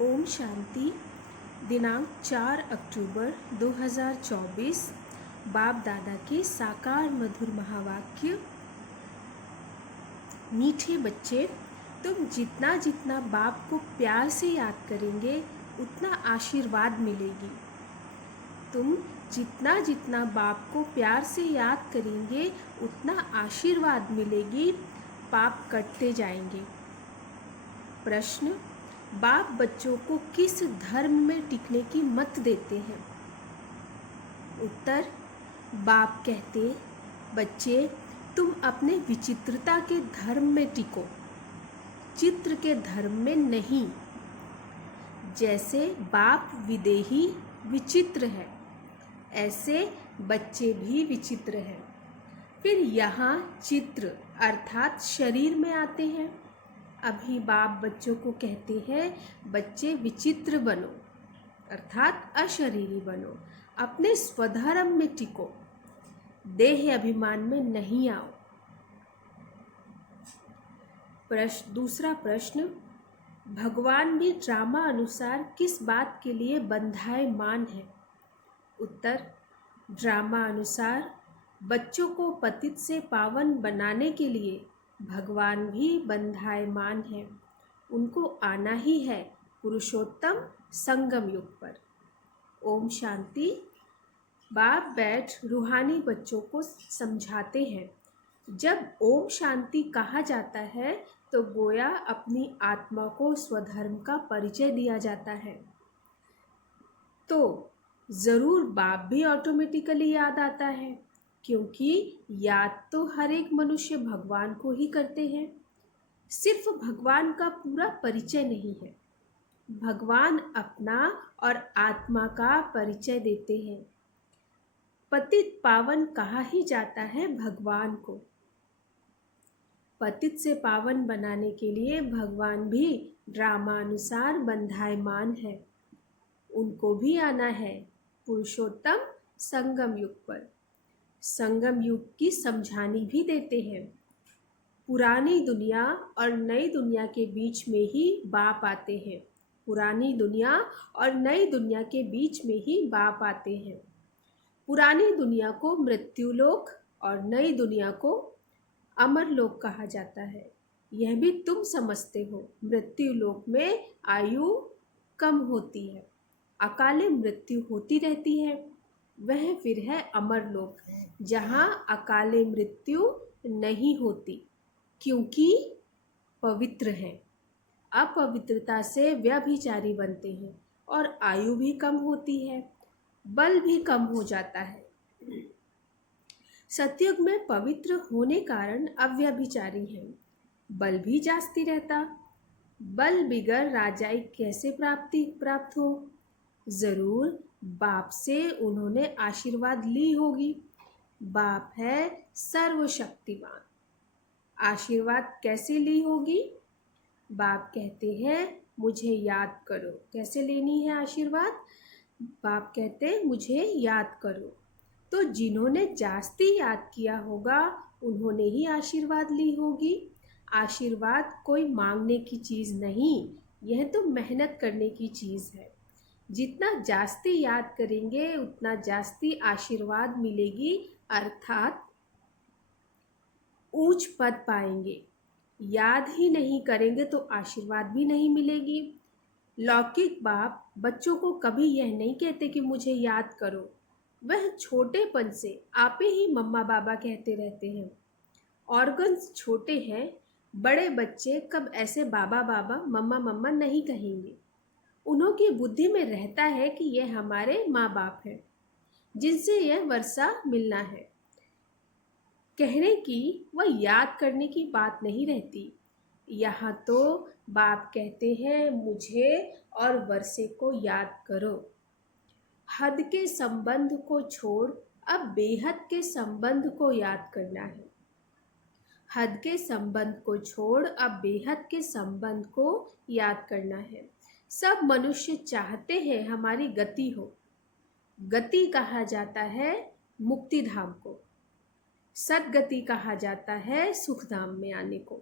ओम शांति। दिनांक 4 अक्टूबर 2024। बाप दादा के साकार मधुर महावाक्य। मीठे बच्चे, तुम जितना जितना बाप को प्यार से याद करेंगे उतना आशीर्वाद मिलेगी। तुम जितना जितना बाप को प्यार से याद करेंगे उतना आशीर्वाद मिलेगी। पाप कटते जाएंगे। प्रश्न: बाप बच्चों को किस धर्म में टिकने की मत देते हैं? उत्तर: बाप कहते, बच्चे तुम अपने विचित्रता के धर्म में टिको, चित्र के धर्म में नहीं। जैसे बाप विदेही विचित्र है, ऐसे बच्चे भी विचित्र हैं। फिर यहाँ चित्र अर्थात शरीर में आते हैं। अभी बाप बच्चों को कहते हैं, बच्चे विचित्र बनो अर्थात अशरीरी बनो, अपने स्वधर्म में टिको, देह अभिमान में नहीं आओ। दूसरा प्रश्न: भगवान भी ड्रामा अनुसार किस बात के लिए बंधायमान है? उत्तर: ड्रामा अनुसार बच्चों को पतित से पावन बनाने के लिए भगवान भी बंधायमान है। उनको आना ही है पुरुषोत्तम संगम युग पर। ओम शांति। बाप बैठ रूहानी बच्चों को समझाते हैं। जब ओम शांति कहा जाता है तो गोया अपनी आत्मा को स्वधर्म का परिचय दिया जाता है। तो ज़रूर बाप भी ऑटोमेटिकली याद आता है, क्योंकि याद तो हर एक मनुष्य भगवान को ही करते हैं। सिर्फ भगवान का पूरा परिचय नहीं है, भगवान अपना और आत्मा का परिचय देते हैं। पतित पावन कहा ही जाता है भगवान को। पतित से पावन बनाने के लिए भगवान भी ड्रामानुसार बंधायमान है। उनको भी आना है पुरुषोत्तम संगम युग पर। संगम युग की समझानी भी देते हैं। पुरानी दुनिया और नई दुनिया के बीच में ही बाप आते हैं। पुरानी दुनिया और नई दुनिया के बीच में ही बाप आते हैं। पुरानी दुनिया को मृत्युलोक और नई दुनिया को अमरलोक कहा जाता है। यह भी तुम समझते हो। मृत्युलोक में आयु कम होती है, अकाले मृत्यु होती रहती है। वह फिर है अमरलोक, जहाँ अकाले मृत्यु नहीं होती, क्योंकि पवित्र है। अपवित्रता से व्यभिचारी बनते हैं और आयु भी कम होती है, बल भी कम हो जाता है। सतयुग में पवित्र होने कारण अव्यभिचारी है, बल भी जास्ती रहता। बल बिगर राजाई कैसे प्राप्त हो? जरूर बाप से उन्होंने आशीर्वाद ली होगी। बाप है सर्वशक्तिमान। आशीर्वाद कैसे ली होगी? बाप कहते हैं, मुझे याद करो। कैसे लेनी है आशीर्वाद? बाप कहते, मुझे याद करो। तो जिन्होंने जास्ती याद किया होगा उन्होंने ही आशीर्वाद ली होगी। आशीर्वाद कोई मांगने की चीज़ नहीं, यह तो मेहनत करने की चीज़ है। जितना जास्ती याद करेंगे उतना जास्ती आशीर्वाद मिलेगी, अर्थात ऊंच पद पाएंगे। याद ही नहीं करेंगे तो आशीर्वाद भी नहीं मिलेगी। लौकिक बाप बच्चों को कभी यह नहीं कहते कि मुझे याद करो। वह छोटेपन से आपे ही मम्मा बाबा कहते रहते हैं। ऑर्गन्स छोटे हैं, बड़े बच्चे कब ऐसे बाबा बाबा मम्मा मम्मा नहीं कहेंगे। उन्हों की बुद्धि में रहता है कि यह हमारे माँ बाप हैं, जिनसे यह वर्षा मिलना है। कहने की व याद करने की बात नहीं रहती। यहाँ तो बाप कहते हैं, मुझे और वर्षे को याद करो। हद के संबंध को छोड़ अब बेहद के संबंध को याद करना है। हद के संबंध को छोड़ अब बेहद के संबंध को याद करना है। सब मनुष्य चाहते हैं हमारी गति हो। गति कहा जाता है मुक्ति धाम को, सदगति कहा जाता है सुख धाम में आने को।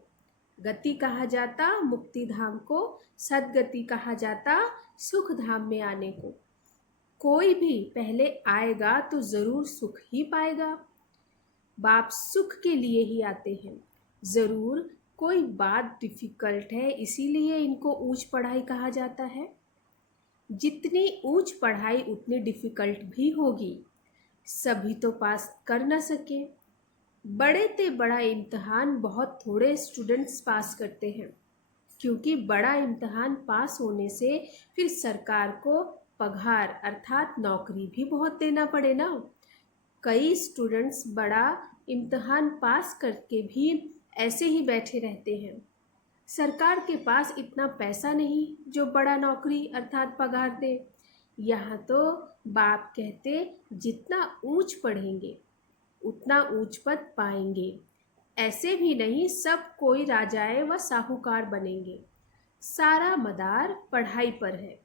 गति कहा जाता मुक्ति धाम को, सद्गति कहा जाता सुख धाम में आने को। कोई भी पहले आएगा तो जरूर सुख ही पाएगा। बाप सुख के लिए ही आते हैं। जरूर कोई बात डिफिकल्ट है, इसीलिए इनको ऊंच पढ़ाई कहा जाता है। जितनी ऊंच पढ़ाई उतनी डिफिकल्ट भी होगी, सभी तो पास कर न सके। बड़े ते बड़ा इम्तहान बहुत थोड़े स्टूडेंट्स पास करते हैं, क्योंकि बड़ा इम्तहान पास होने से फिर सरकार को पगार अर्थात नौकरी भी बहुत देना पड़े ना। कई स्टूडेंट्स बड़ा इम्तहान पास करके भी ऐसे ही बैठे रहते हैं। सरकार के पास इतना पैसा नहीं जो बड़ा नौकरी अर्थात पगार दे। यहाँ तो बाप कहते जितना ऊंच पढ़ेंगे उतना ऊंच पद पाएंगे। ऐसे भी नहीं सब कोई राजाए व साहूकार बनेंगे। सारा मदार पढ़ाई पर है।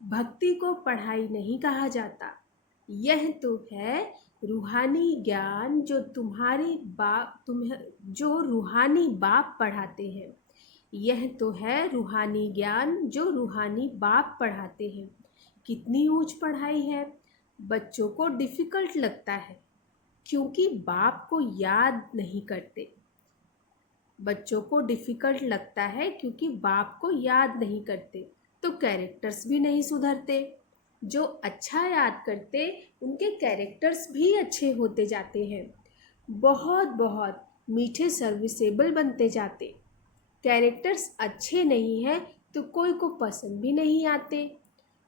भक्ति को पढ़ाई नहीं कहा जाता। यह तो है रूहानी ज्ञान जो रूहानी बाप पढ़ाते हैं। यह तो है रूहानी ज्ञान जो रूहानी बाप पढ़ाते हैं। कितनी ऊंच पढ़ाई है। बच्चों को डिफिकल्ट लगता है क्योंकि बाप को याद नहीं करते। बच्चों को डिफिकल्ट लगता है क्योंकि बाप को याद नहीं करते, तो कैरेक्टर्स भी नहीं सुधरते। जो अच्छा याद करते उनके कैरेक्टर्स भी अच्छे होते जाते हैं। बहुत बहुत मीठे सर्विसेबल बनते जाते। कैरेक्टर्स अच्छे नहीं हैं तो कोई को पसंद भी नहीं आते।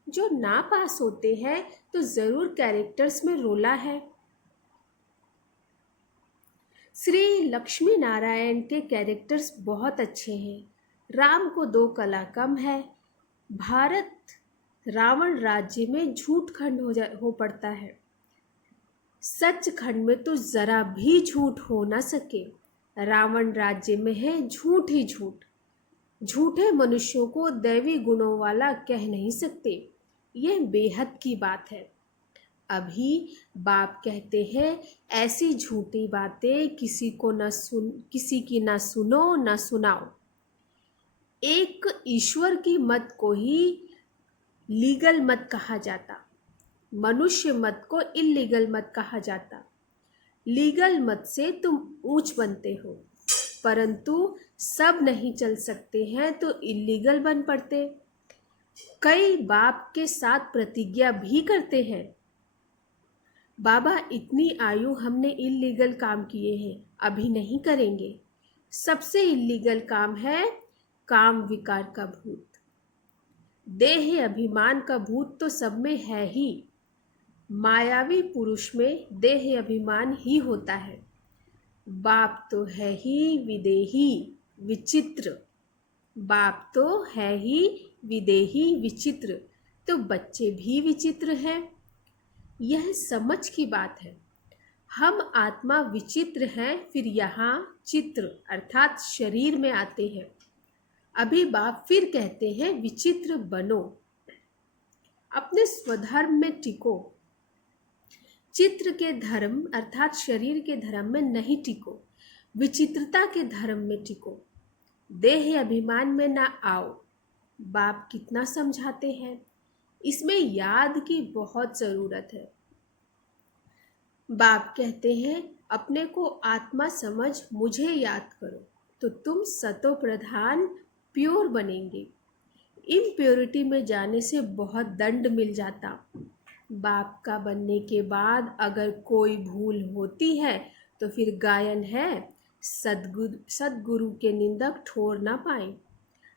जो ना पास होते हैं तो ज़रूर कैरेक्टर्स में रोला है। श्री लक्ष्मी नारायण के कैरेक्टर्स बहुत अच्छे हैं। राम को 2 कला कम है। भारत रावण राज्य में झूठ खंड हो पड़ता है। सच खंड में तो जरा भी झूठ हो ना सके। रावण राज्य में है झूठ ही झूठ। झूठे मनुष्यों को दैवी गुणों वाला कह नहीं सकते। यह बेहद की बात है। अभी बाप कहते हैं ऐसी झूठी बातें किसी की ना सुनो ना सुनाओ। एक ईश्वर की मत को ही लीगल मत कहा जाता, मनुष्य मत को इलीगल मत कहा जाता। लीगल मत से तुम ऊंच बनते हो, परंतु सब नहीं चल सकते हैं तो इलीगल बन पड़ते। कई बाप के साथ प्रतिज्ञा भी करते हैं, बाबा इतनी आयु हमने इलीगल काम किए हैं, अभी नहीं करेंगे। सबसे इलीगल काम है काम विकार का भूत। देह अभिमान का भूत तो सब में है ही। मायावी पुरुष में देह अभिमान ही होता है। बाप तो है ही विदेही विचित्र। बाप तो है ही विदेही विचित्र, तो बच्चे भी विचित्र हैं। यह समझ की बात है। हम आत्मा विचित्र हैं, फिर यहाँ चित्र अर्थात शरीर में आते हैं। अभी बाप फिर कहते हैं विचित्र बनो, अपने स्वधर्म में टिको। चित्र के धर्म अर्थात शरीर के धर्म में नहीं टिको, विचित्रता के धर्म में टिको। देह अभिमान में ना आओ। बाप कितना समझाते हैं। इसमें याद की बहुत ज़रूरत है। बाप कहते हैं अपने को आत्मा समझ मुझे याद करो तो तुम सतो प्रधान प्योर बनेंगे। इम्प्योरिटी में जाने से बहुत दंड मिल जाता। बाप का बनने के बाद अगर कोई भूल होती है तो फिर गायन है, सद्गुरु के निंदक ठोर ना पाए।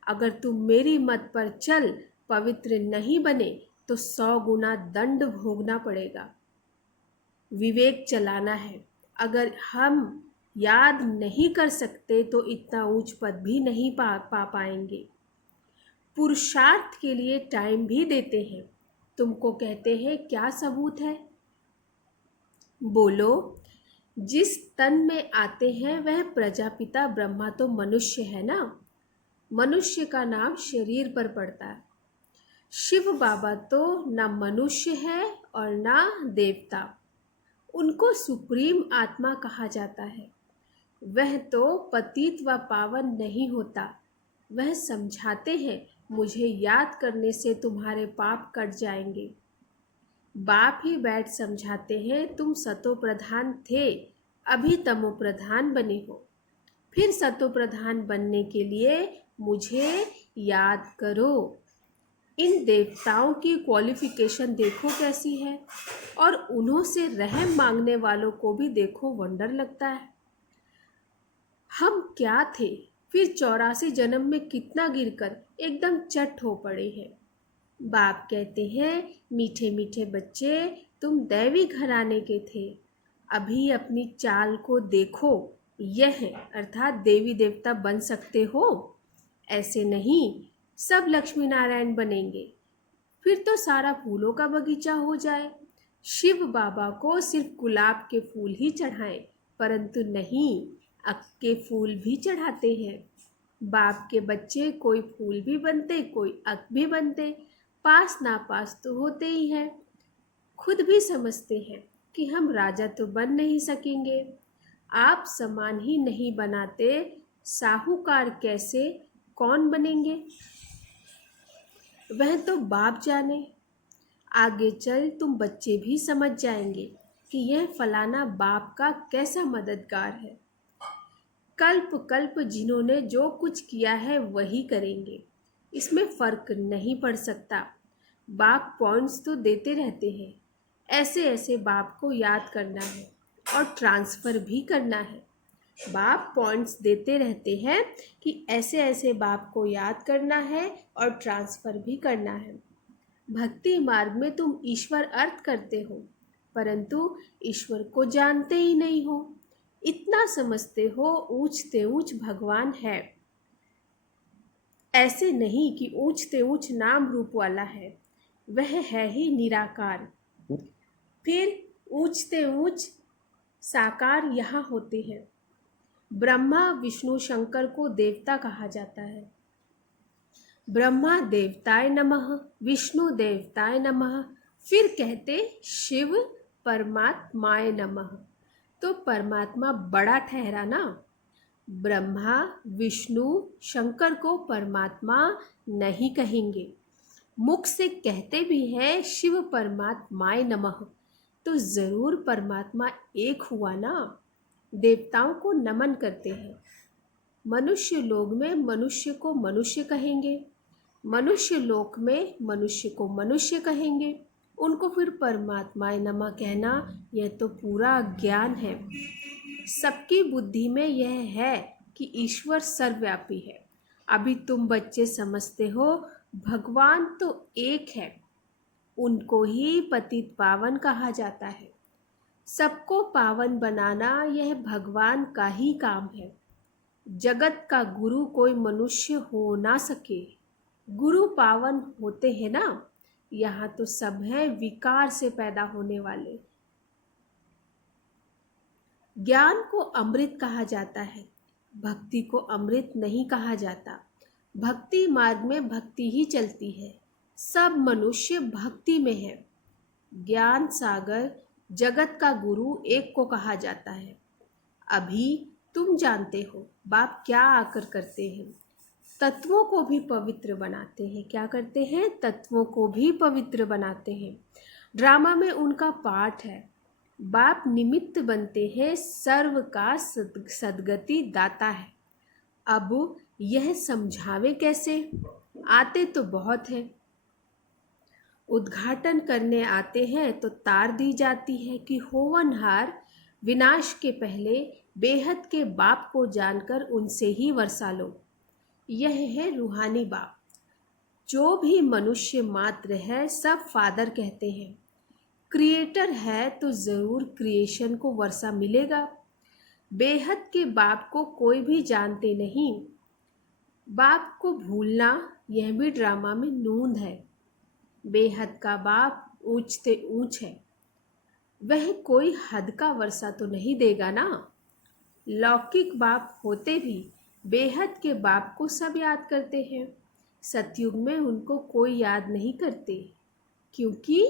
अगर तुम मेरी मत पर चल पवित्र नहीं बने तो 100 गुना दंड भोगना पड़ेगा। विवेक चलाना है। अगर हम याद नहीं कर सकते तो इतना ऊंच पद भी नहीं पा पाएंगे। पुरुषार्थ के लिए टाइम भी देते हैं। तुमको कहते हैं क्या सबूत है? बोलो। जिस तन में आते हैं वह प्रजापिता ब्रह्मा तो मनुष्य है ना। मनुष्य का नाम शरीर पर पड़ता है। शिव बाबा तो ना मनुष्य है और ना देवता, उनको सुप्रीम आत्मा कहा जाता है। वह तो पतित व पावन नहीं होता। वह समझाते हैं, मुझे याद करने से तुम्हारे पाप कट जाएंगे। बाप ही बैठ समझाते हैं, तुम सतो प्रधान थे, अभी तमो प्रधान बने हो। फिर सतो प्रधान बनने के लिए मुझे याद करो। इन देवताओं की क्वालिफिकेशन देखो कैसी है, और उन्हों से रहम मांगने वालों को भी देखो, वंडर लगता है। हम क्या थे, फिर 84 जन्म में कितना गिरकर एकदम चट हो पड़े हैं। बाप कहते हैं, मीठे मीठे बच्चे, तुम दैवी घराने के थे, अभी अपनी चाल को देखो। यह है अर्थात देवी देवता बन सकते हो, ऐसे नहीं सब लक्ष्मी नारायण बनेंगे, फिर तो सारा फूलों का बगीचा हो जाए। शिव बाबा को सिर्फ गुलाब के फूल ही चढ़ाएं, परंतु नहीं, अक के फूल भी चढ़ाते हैं। बाप के बच्चे कोई फूल भी बनते, कोई अक भी बनते, पास ना पास तो होते ही हैं। खुद भी समझते हैं कि हम राजा तो बन नहीं सकेंगे, आप समान ही नहीं बनाते, साहूकार कैसे कौन बनेंगे। वह तो बाप जाने, आगे चल तुम बच्चे भी समझ जाएंगे कि यह फलाना बाप का कैसा मददगार है। कल्प कल्प जिन्होंने जो कुछ किया है वही करेंगे, इसमें फर्क नहीं पड़ सकता। बाप पॉइंट्स तो देते रहते हैं, ऐसे ऐसे बाप को याद करना है और ट्रांसफ़र भी करना है। बाप पॉइंट्स देते रहते हैं कि ऐसे ऐसे बाप को याद करना है और ट्रांसफ़र भी करना है। भक्ति मार्ग में तुम ईश्वर अर्थ करते हो, परंतु ईश्वर को जानते ही नहीं हो। इतना समझते हो ऊंचते ऊंच भगवान है, ऐसे नहीं कि ऊंचते ऊंच नाम रूप वाला है, वह है ही निराकार। फिर ऊंचते ऊंच साकार यहाँ होते हैं। ब्रह्मा विष्णु शंकर को देवता कहा जाता है। ब्रह्मा देवताय नमः, विष्णु देवताय नमः, फिर कहते शिव परमात्माय नमः। तो परमात्मा बड़ा ठहरा ना। ब्रह्मा विष्णु शंकर को परमात्मा नहीं कहेंगे, मुख से कहते भी हैं शिव परमात्माय नमः, तो जरूर परमात्मा एक हुआ ना। देवताओं को नमन करते हैं। मनुष्य लोक में मनुष्य को मनुष्य कहेंगे, मनुष्य लोक में मनुष्य को मनुष्य कहेंगे, उनको फिर परमात्माय नमः कहना, यह तो पूरा ज्ञान है। सबकी बुद्धि में यह है कि ईश्वर सर्वव्यापी है। अभी तुम बच्चे समझते हो भगवान तो एक है, उनको ही पतित पावन कहा जाता है। सबको पावन बनाना यह भगवान का ही काम है। जगत का गुरु कोई मनुष्य हो ना सके, गुरु पावन होते हैं ना। यहाँ तो सब हैं विकार से पैदा होने वाले। ज्ञान को अमृत कहा जाता है, भक्ति को अमृत नहीं कहा जाता। भक्ति मार्ग में भक्ति ही चलती है, सब मनुष्य भक्ति में है। ज्ञान सागर जगत का गुरु एक को कहा जाता है। अभी तुम जानते हो बाप क्या आकर करते हैं, तत्वों को भी पवित्र बनाते हैं। क्या करते हैं? तत्वों को भी पवित्र बनाते हैं। ड्रामा में उनका पाठ है। बाप निमित्त बनते हैं, सर्व का सद्गति दाता है। अब यह समझावे कैसे? आते तो बहुत हैं, उद्घाटन करने आते हैं तो तार दी जाती है कि होवनहार विनाश के पहले बेहद के बाप को जानकर उनसे ही वर्षा लो। यह है रूहानी बाप। जो भी मनुष्य मात्र है सब फादर कहते हैं। क्रिएटर है तो ज़रूर क्रिएशन को वर्षा मिलेगा। बेहद के बाप को कोई भी जानते नहीं। बाप को भूलना यह भी ड्रामा में नूंद है। बेहद का बाप ऊंचते ऊंच है, वह कोई हद का वर्षा तो नहीं देगा ना। लौकिक बाप होते भी बेहद के बाप को सब याद करते हैं। सतयुग में उनको कोई याद नहीं करते, क्योंकि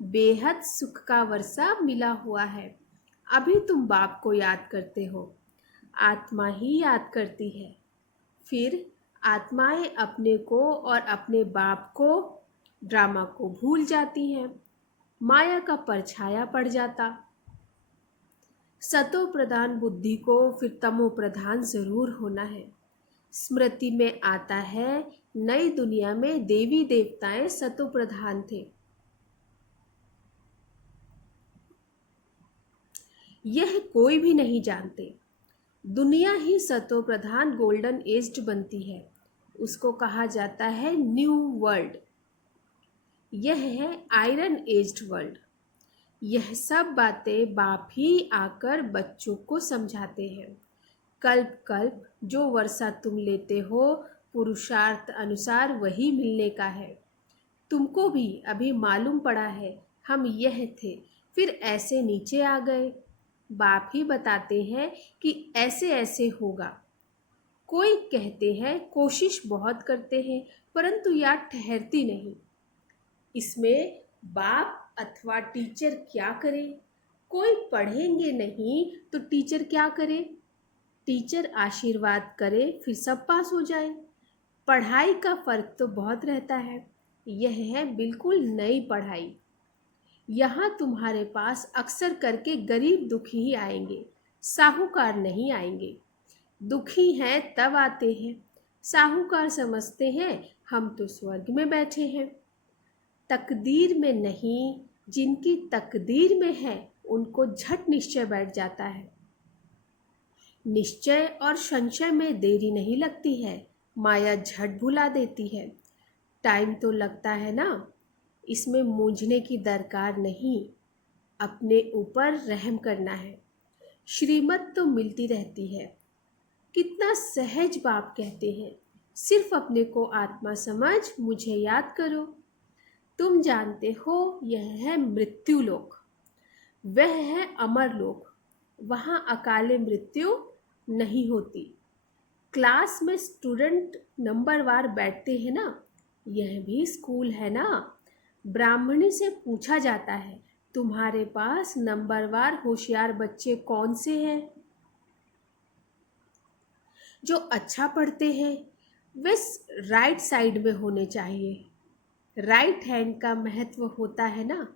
बेहद सुख का वर्षा मिला हुआ है। अभी तुम बाप को याद करते हो। आत्मा ही याद करती है। फिर आत्माएं अपने को और अपने बाप को, ड्रामा को भूल जाती हैं। माया का परछाया पड़ जाता। सतो प्रधान बुद्धि को फिर तमो प्रधान जरूर होना है। स्मृति में आता है नई दुनिया में देवी देवताएं सतो प्रधान थे। यह कोई भी नहीं जानते। दुनिया ही सतो प्रधान गोल्डन एज्ड बनती है। उसको कहा जाता है न्यू वर्ल्ड। यह है आयरन एज्ड वर्ल्ड। यह सब बातें बाप ही आकर बच्चों को समझाते हैं। कल्प कल्प जो वर्षा तुम लेते हो, पुरुषार्थ अनुसार वही मिलने का है। तुमको भी अभी मालूम पड़ा है, हम यह थे, फिर ऐसे नीचे आ गए। बाप ही बताते हैं कि ऐसे ऐसे होगा। कोई कहते हैं कोशिश बहुत करते हैं, परंतु याद ठहरती नहीं। इसमें बाप अथवा टीचर क्या करे? कोई पढ़ेंगे नहीं तो टीचर क्या करे? टीचर आशीर्वाद करे फिर सब पास हो जाए। पढ़ाई का फर्क तो बहुत रहता है। यह है बिल्कुल नई पढ़ाई। यहाँ तुम्हारे पास अक्सर करके गरीब दुखी ही आएंगे, साहूकार नहीं आएंगे। दुखी हैं तब आते हैं। साहूकार समझते हैं हम तो स्वर्ग में बैठे हैं। तकदीर में नहीं, जिनकी तकदीर में है उनको झट निश्चय बैठ जाता है। निश्चय और संशय में देरी नहीं लगती है, माया झट भुला देती है। टाइम तो लगता है ना, इसमें मूंझने की दरकार नहीं। अपने ऊपर रहम करना है। श्रीमत तो मिलती रहती है। कितना सहज बाप कहते हैं, सिर्फ अपने को आत्मा समझ मुझे याद करो। तुम जानते हो यह है मृत्यु लोक, वह है अमर लोक। वहाँ अकाले मृत्यु नहीं होती। क्लास में स्टूडेंट नंबरवार बैठते हैं ना, यह भी स्कूल है ना। ब्राह्मणी से पूछा जाता है तुम्हारे पास नंबरवार होशियार बच्चे कौन से हैं? जो अच्छा पढ़ते हैं वे राइट साइड में होने चाहिए। राइट हैंड का महत्व होता है ना।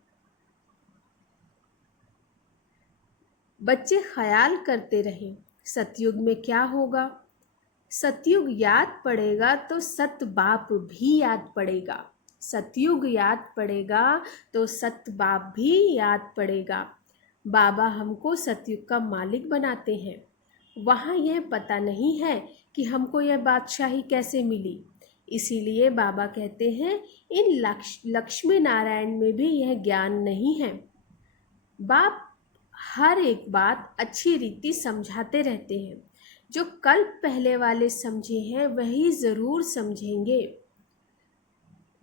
बच्चे ख्याल करते रहे सतयुग में क्या होगा। सतयुग याद पड़ेगा तो सत बाप भी याद पड़ेगा। सतयुग याद पड़ेगा तो सत बाप भी याद पड़ेगा। बाबा हमको सतयुग का मालिक बनाते हैं। वहाँ यह पता नहीं है कि हमको यह बादशाही कैसे मिली। इसीलिए बाबा कहते हैं इन लक्ष्मी नारायण में भी यह ज्ञान नहीं है। बाप हर एक बात अच्छी रीति समझाते रहते हैं। जो कल पहले वाले समझे हैं वही ज़रूर समझेंगे।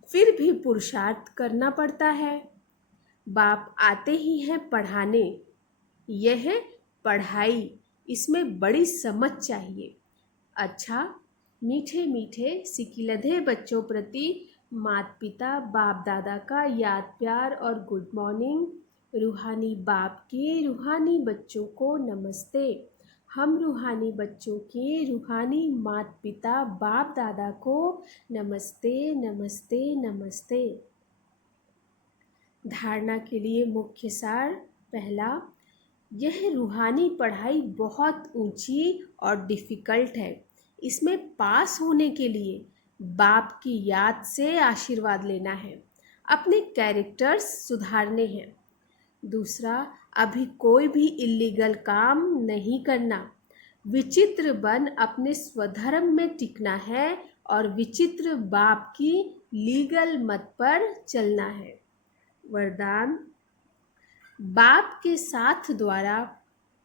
फिर भी पुरुषार्थ करना पड़ता है। बाप आते ही हैं पढ़ाने। यह है पढ़ाई, इसमें बड़ी समझ चाहिए। अच्छा, मीठे मीठे सिकिलधे बच्चों प्रति माता पिता बाप दादा का याद प्यार और गुड मॉर्निंग। रूहानी बाप के रूहानी बच्चों को नमस्ते। हम रूहानी बच्चों के रूहानी माता पिता बाप दादा को नमस्ते नमस्ते नमस्ते। धारणा के लिए मुख्य सार। पहला, यह रूहानी पढ़ाई बहुत ऊंची और डिफ़िकल्ट है। इसमें पास होने के लिए बाप की याद से आशीर्वाद लेना है, अपने कैरेक्टर्स सुधारने हैं। दूसरा, अभी कोई भी इल्लीगल काम नहीं करना। विचित्र बन अपने स्वधर्म में टिकना है और विचित्र बाप की लीगल मत पर चलना है। वरदान, बाप के साथ द्वारा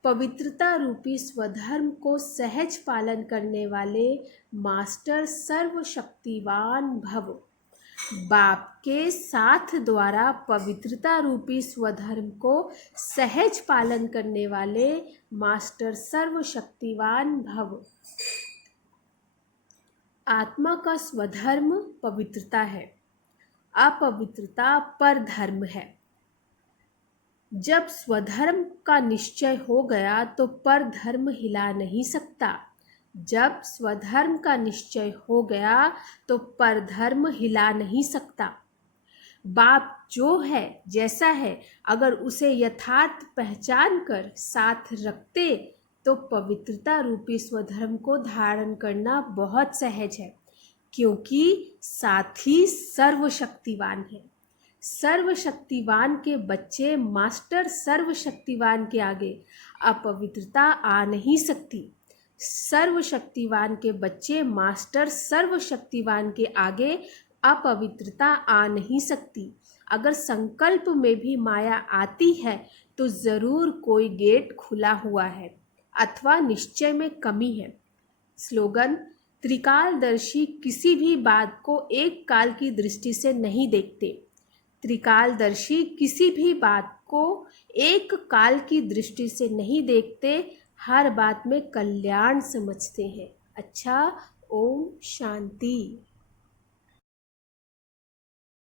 पवित्रता रूपी स्वधर्म को सहज पालन करने वाले मास्टर सर्वशक्तिवान भव। बाप के साथ द्वारा पवित्रता रूपी स्वधर्म को सहज पालन करने वाले मास्टर सर्वशक्तिवान भव। आत्मा का स्वधर्म पवित्रता है, अपवित्रता पर धर्म है। जब स्वधर्म का निश्चय हो गया तो परधर्म हिला नहीं सकता। जब स्वधर्म का निश्चय हो गया तो परधर्म हिला नहीं सकता। बाप जो है जैसा है, अगर उसे यथार्थ पहचान कर साथ रखते तो पवित्रता रूपी स्वधर्म को धारण करना बहुत सहज है, क्योंकि साथी सर्वशक्तिवान है। सर्वशक्तिवान के बच्चे मास्टर सर्वशक्तिवान के आगे अपवित्रता आ नहीं सकती। सर्वशक्तिवान के बच्चे मास्टर सर्वशक्तिवान के आगे अपवित्रता आ नहीं सकती। अगर संकल्प में भी माया आती है तो जरूर कोई गेट खुला हुआ है अथवा निश्चय में कमी है। स्लोगन: त्रिकालदर्शी किसी भी बात को एक काल की दृष्टि से नहीं देखते। त्रिकालदर्शी किसी भी बात को एक काल की दृष्टि से नहीं देखते, हर बात में कल्याण समझते हैं। अच्छा, ओम शांति।